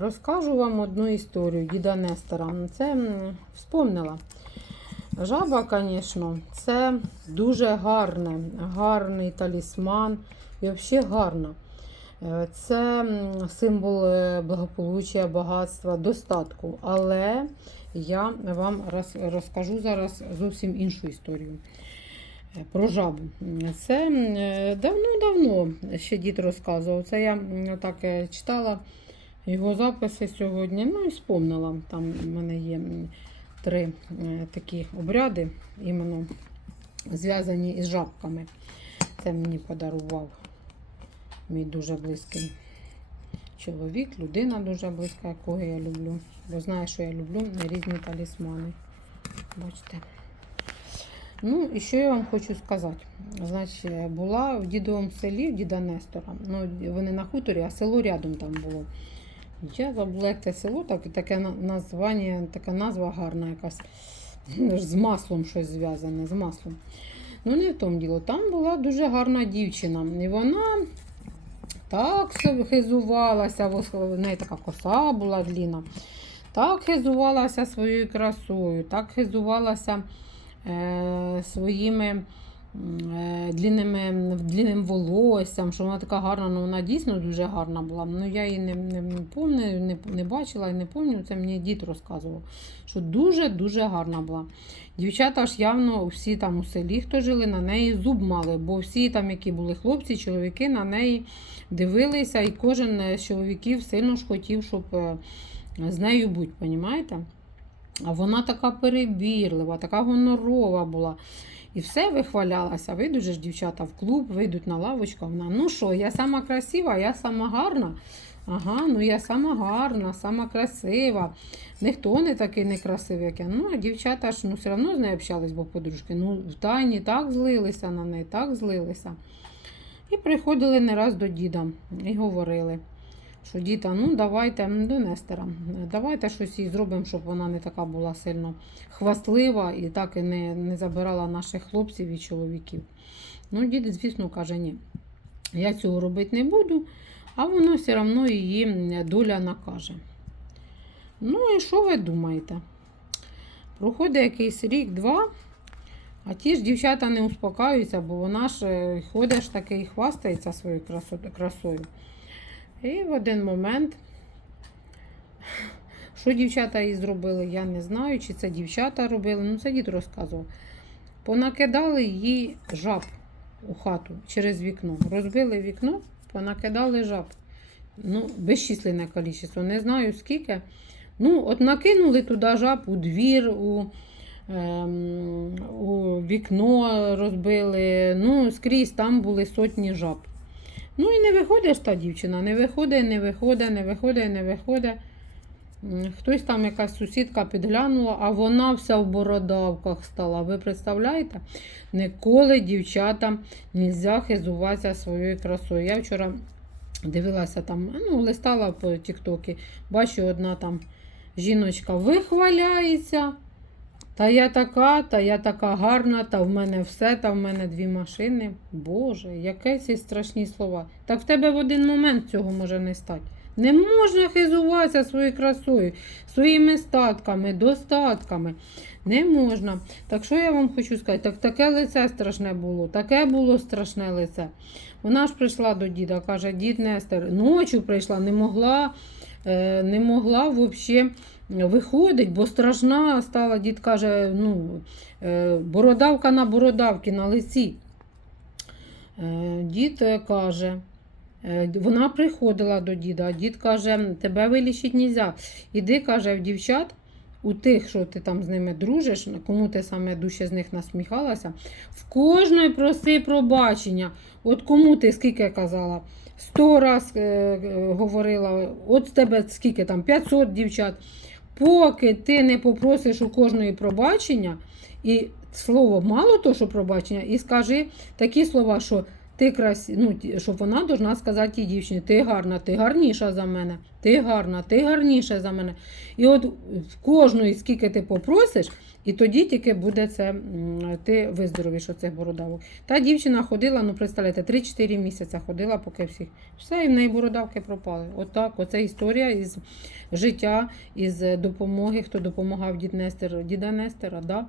Розкажу вам одну історію діда Нестора. Це вспомнила. Жаба, звісно, це дуже гарне, гарний талісман і взагалі гарна. Е, Це символ е, благополуччя, багатства, достатку. Але я вам розкажу зараз зовсім іншу історію е, про жабу. Це давно-давно ще дід розказував. Це я так читала його записи сьогодні. Ну і спомнила. Там в мене є три е, такі обряди, іменно зв'язані із жабками. Це мені подарував мій дуже близький чоловік, людина дуже близька, якого я люблю. Бо знає, що я люблю різні талісмани. Бачите. Ну, і що я вам хочу сказати? Значить, була в дідовому селі, в діда Нестора. Ну, вони на хуторі, а село рядом там було. Я забула, як це село, так, таке названня, така назва гарна якась. З маслом щось зв'язане, з маслом. Ну, не в тому діло. Там була дуже гарна дівчина. І вона так хизувалася, в неї така коса була длінна. Так хизувалася своєю красою, так хизувалася е, своїми е, длінними, длінним волоссям, що вона така гарна, ну вона дійсно дуже гарна була. Ну я її не, не, не пам'ятаю, не, не бачила і не пам'ятаю, це мені дід розказував, що дуже-дуже гарна була. Дівчата ж явно всі там у селі, хто жили, на неї зуб мали, бо всі там, які були хлопці, чоловіки, на неї дивилися, і кожен з чоловіків сильно ж хотів, щоб е, з нею бути, понімаєте? А вона така перебірлива, така гонорова була. І все вихвалялася. Вийдуть же ж дівчата в клуб, вийдуть на лавочку. Вона, ну що, я сама красива, я сама гарна. Ага, ну я сама гарна, сама красива. Ніхто не такий не красивий, як я. Ну, а дівчата ж ну, все одно з нею общались, бо подружки. Ну, в тайні так злилися на неї, так злилися. І приходили не раз до діда і говорили, що діда, ну давайте до Нестера, давайте щось їй зробимо, щоб вона не така була сильно хвастлива і так і не, не забирала наших хлопців і чоловіків. Ну, дід, звісно, каже, ні, я цього робити не буду, а воно все одно її доля накаже. Ну і що ви думаєте? Проходить якийсь рік-два, а ті ж дівчата не успокаюються, бо вона ж е, ходить ж таки і хвастається своєю красою. І в один момент, що дівчата їй зробили, я не знаю, чи це дівчата робили, ну це дід розказував. Понакидали їй жаб у хату через вікно. Розбили вікно, понакидали жаб. Ну, безчисленне кількість. Не знаю скільки. Ну, от накинули туди жаб у двір, у, ем, у вікно розбили. Ну, скрізь там були сотні жаб. Ну і не виходить та дівчина, не виходить, не виходить, не виходить, не виходить. Хтось там якась сусідка підглянула, а вона вся в бородавках стала. Ви представляєте? Ніколи дівчатам не можна хизуватися своєю красою. Я вчора дивилася там, ну, листала по Тіктокі, бачу, одна там жіночка вихваляється. Та я така, та я така гарна, та в мене все, та в мене дві машини. Боже, яке ці страшні слова. Так в тебе в один момент цього може не стати. Не можна хизуватися своєю красою, своїми статками, достатками. Не можна. Так що я вам хочу сказати? Так таке лице страшне було, таке було страшне лице. Вона ж прийшла до діда, каже, дід Нестер, ночі прийшла, не могла, е, не могла взагалі виходить, бо страшна стала, дід каже, ну, е, бородавка на бородавки на лиці. Е, Дід е, каже, вона приходила до діда, а дід каже, тебе вилічити не можна. Іди, каже, в дівчат, у тих, що ти там з ними дружиш, кому ти саме дужче з них насміхалася, в кожної проси пробачення. От кому ти скільки казала? Сто раз е, говорила, от з тебе скільки там, 500 дівчат. Поки ти не попросиш у кожної пробачення, і слово мало то, що пробачення, і скажи такі слова, що ти крас... ну, що вона должна сказати тій дівчині, ти гарна, ти гарніша за мене, ти гарна, ти гарніша за мене. І от в кожної, скільки ти попросиш, і тоді тільки буде це, ти виздоровіш оцих бородавок. Та дівчина ходила, ну представляєте, 3-4 місяці ходила, поки всіх. Все, і в неї бородавки пропали. Отак, оце історія із життя, із допомоги, хто допомагав дід Нестер, діда Нестера, да?